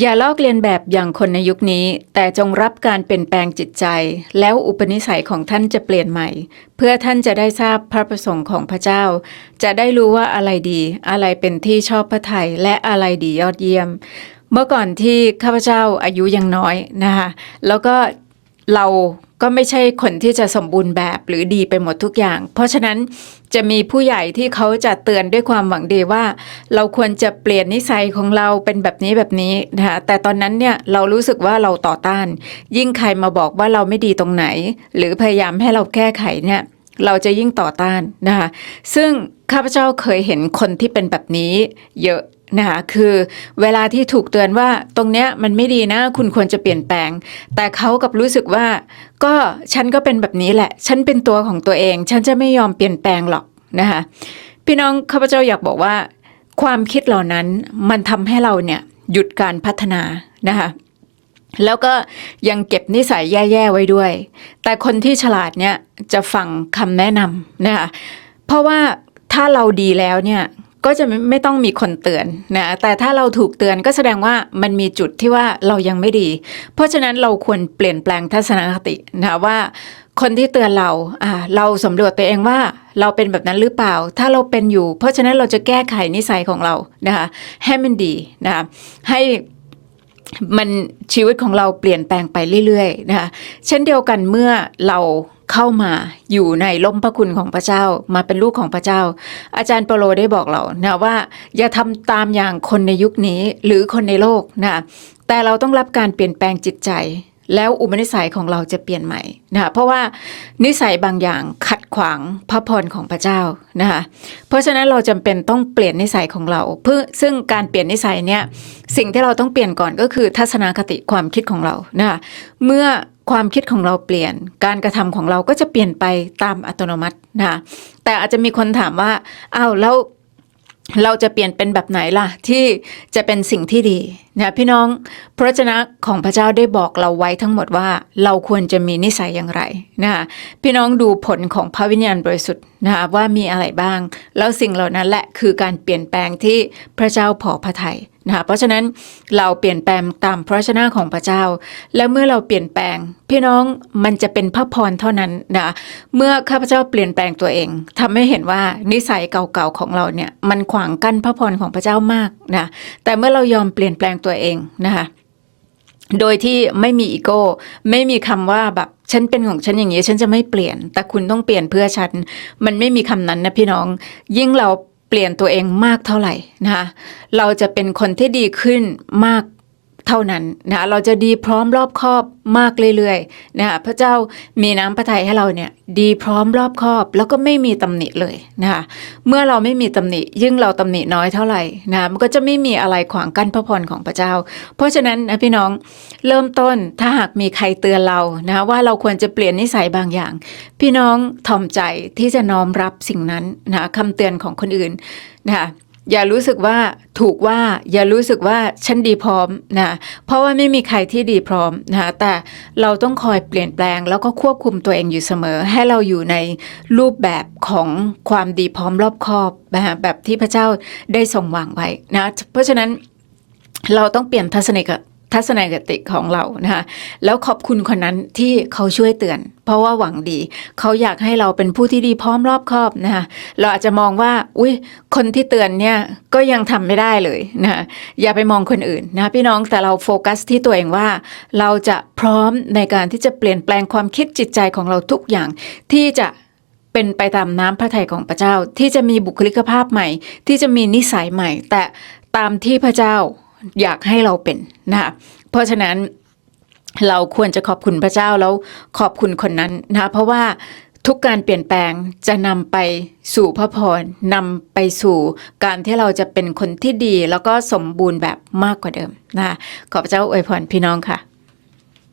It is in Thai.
อย่าลอกเลียนแบบอย่างคนในยุคนี้ แต่จงรับการเปลี่ยนแปลงจิตใจ แล้วอุปนิสัยของท่านจะเปลี่ยนใหม่ เพื่อท่านจะได้ทราบพระประสงค์ของพระเจ้า จะได้รู้ว่าอะไรดี อะไรเป็นที่ชอบพระทัยและอะไรดียอดเยี่ยม เมื่อก่อนที่ข้าพเจ้าอายุยังน้อยนะคะแล้วก็ เราก็ไม่ใช่คนที่จะสมบูรณ์แบบหรือดีไปหมดทุกอย่าง เพราะฉะนั้นจะมีผู้ใหญ่ที่เขาจะเตือนด้วยความหวังดีว่า เราควรจะเปลี่ยนนิสัยของเราเป็นแบบนี้แบบนี้นะคะแต่ตอนนั้นเนี่ยเรารู้สึกว่าเราต่อต้าน ยิ่งใครมาบอกว่าเราไม่ดีตรงไหน หรือพยายามให้เราแก้ไขเนี่ยเราจะยิ่งต่อต้านนะคะซึ่งข้าพเจ้าเคยเห็นคนที่เป็นแบบนี้เยอะ นะคะคือเวลาที่ถูกเตือนว่าตรงเนี้ยมันไม่ดีนะ คุณควรจะเปลี่ยนแปลง แต่เขากับรู้สึกว่า ก็ฉันก็เป็นแบบนี้แหละ ฉันเป็นตัวของตัวเอง ฉันจะไม่ยอมเปลี่ยนแปลงหรอกนะคะพี่น้องข้าพเจ้าอยากบอกว่า ความคิดเหล่านั้นมันทำให้เราเนี่ยหยุดการพัฒนานะคะแล้วก็ยังเก็บนิสัยแย่ๆไว้ด้วย แต่คนที่ฉลาดเนี่ยจะฟังคำแนะนำนะคะเพราะว่าถ้าเราดีแล้วเนี่ย ก็จะไม่ต้องมีคนเตือนนะแต่ถ้าเราถูกเตือนก็แสดงว่ามันมีจุดที่ว่าเรายังไม่ดี เพราะฉะนั้นเราควรเปลี่ยนแปลงทัศนคตินะว่าคนที่เตือนเราอ่าเราสำรวจตัวเองว่าเราเป็นแบบนั้นหรือเปล่า ถ้าเราเป็นอยู่ เพราะฉะนั้นเราจะแก้ไขนิสัยของเรานะคะให้มันดีนะคะให้มันชีวิตของเราเปลี่ยนแปลงไปเรื่อยๆนะคะเช่นเดียวกันเมื่อเรา เข้ามาอยู่ในล่มพระคุณของพระเจ้ามาเป็นลูกของพระเจ้า อาจารย์เปโลได้บอกเรานะว่าอย่าทำตามอย่างคนในยุคนี้หรือคนในโลกนะแต่เราต้องรับการเปลี่ยนแปลงจิตใจ แล้วอุปนิสัยของเราจะเปลี่ยนใหม่นะคะเพราะว่านิสัยบางอย่างขัดขวางพระพรของพระเจ้านะคะเพราะฉะนั้นเราจำเป็นต้องเปลี่ยนนิสัยของเรา เพื่อซึ่งการเปลี่ยนนิสัยเนี่ยสิ่งที่เราต้องเปลี่ยนก่อนก็คือทัศนคติความคิดของเรานะคะเมื่อความคิดของเราเปลี่ยน การกระทำของเราก็จะเปลี่ยนไปตามอัตโนมัตินะคะแต่อาจจะมีคนถามว่าอ้าวแล้ว เราจะเปลี่ยนเป็นแบบไหนล่ะ ที่จะเป็นสิ่งที่ดีนะพี่น้องพระวจนะของพระเจ้าได้บอกเราไว้ทั้งหมดว่าเราควรจะมีนิสัยอย่างไรนะคะพี่น้องดูผลของพระวิญญาณบริสุทธิ์นะคะว่ามีอะไรบ้าง แล้วสิ่งเหล่านั้นแหละคือการเปลี่ยนแปลงที่พระเจ้าพอพระทัย นะคะเพราะฉะนั้นเราเปลี่ยนแปลงตามพระวจนะของพระเจ้า แล้วเมื่อเราเปลี่ยนแปลง พี่น้องมันจะเป็นพระพรเท่านั้นนะเมื่อข้าพเจ้าเปลี่ยนแปลงตัวเองทำให้เห็นว่านิสัยเก่าๆของเราเนี่ยมันขวางกั้นพระพรของพระเจ้ามากนะแต่เมื่อเรายอมเปลี่ยนแปลงตัวเองนะคะโดยที่ไม่มีอีโก้ไม่มีคำว่าแบบฉันเป็นของฉันอย่างนี้ฉันจะไม่เปลี่ยน แต่คุณต้องเปลี่ยนเพื่อฉัน มันไม่มีคำนั้นนะพี่น้อง ยิ่งเรา เปลี่ยนตัวเองมากเท่าไหร่นะคะเราจะเป็นคนที่ดีขึ้นมาก เท่านั้นนะเราจะดีพร้อมรอบคอบมากเรื่อยๆนะคะพระเจ้ามีน้ำพระทัยให้เราเนี่ยดีพร้อมรอบคอบ แล้วก็ไม่มีตำหนิเลยนะคะเมื่อเราไม่มีตำหนิ ยิ่งเราตำหนิน้อยเท่าไหร่นะมันก็จะไม่มีอะไรขวางกั้นพระพรของพระเจ้า เพราะฉะนั้นนะพี่น้องเริ่มต้นถ้าหากมีใครเตือนเรานะว่าเราควรจะเปลี่ยนนิสัยบางอย่าง พี่น้องทอมใจที่จะน้อมรับสิ่งนั้นนะคำเตือนของคนอื่นนะคะ อย่ารู้สึกว่าถูกว่าอย่ารู้สึกว่าฉันดีพร้อมนะเพราะว่าไม่มีใครที่ดีพร้อมนะแต่เราต้องคอยเปลี่ยนแปลง แล้วก็ควบคุมตัวเองอยู่เสมอ ให้เราอยู่ในรูปแบบของความดีพร้อมรอบคอบนะแบบที่พระเจ้าได้ทรงวางไว้นะเพราะฉะนั้นเราต้องเปลี่ยนทัศนค ทัศนคติของเรานะคะแล้วขอบคุณคนนั้นที่เขาช่วยเตือน เพราะว่าหวังดี เขาอยากให้เราเป็นผู้ที่ดีพร้อมรอบคอบนะคะเราอาจจะมองว่าอุ้ยคนที่เตือนเนี่ยก็ยังทำไม่ได้เลยนะคะอย่าไปมองคนอื่นนะพี่น้องแต่เราโฟกัสที่ตัวเองว่า เราจะพร้อมในการที่จะเปลี่ยนแปลงความคิดจิตใจของเราทุกอย่างที่จะเป็นไปตามน้ำพระทัยของพระเจ้าที่จะมีบุคลิกภาพใหม่ ที่จะมีนิสัยใหม่ แต่ตามที่พระเจ้า อยากให้เราเป็นนะคะเพราะฉะนั้นเราควรจะขอบคุณพระเจ้าแล้วขอบคุณคนนั้นนะคะเพราะว่าทุกการเปลี่ยนแปลงจะนำไปสู่พระพรนำไปสู่การที่เราจะเป็นคนที่ดี แล้วก็สมบูรณ์แบบมากกว่าเดิมนะคะขอพระเจ้าอวยพรพี่น้องค่ะ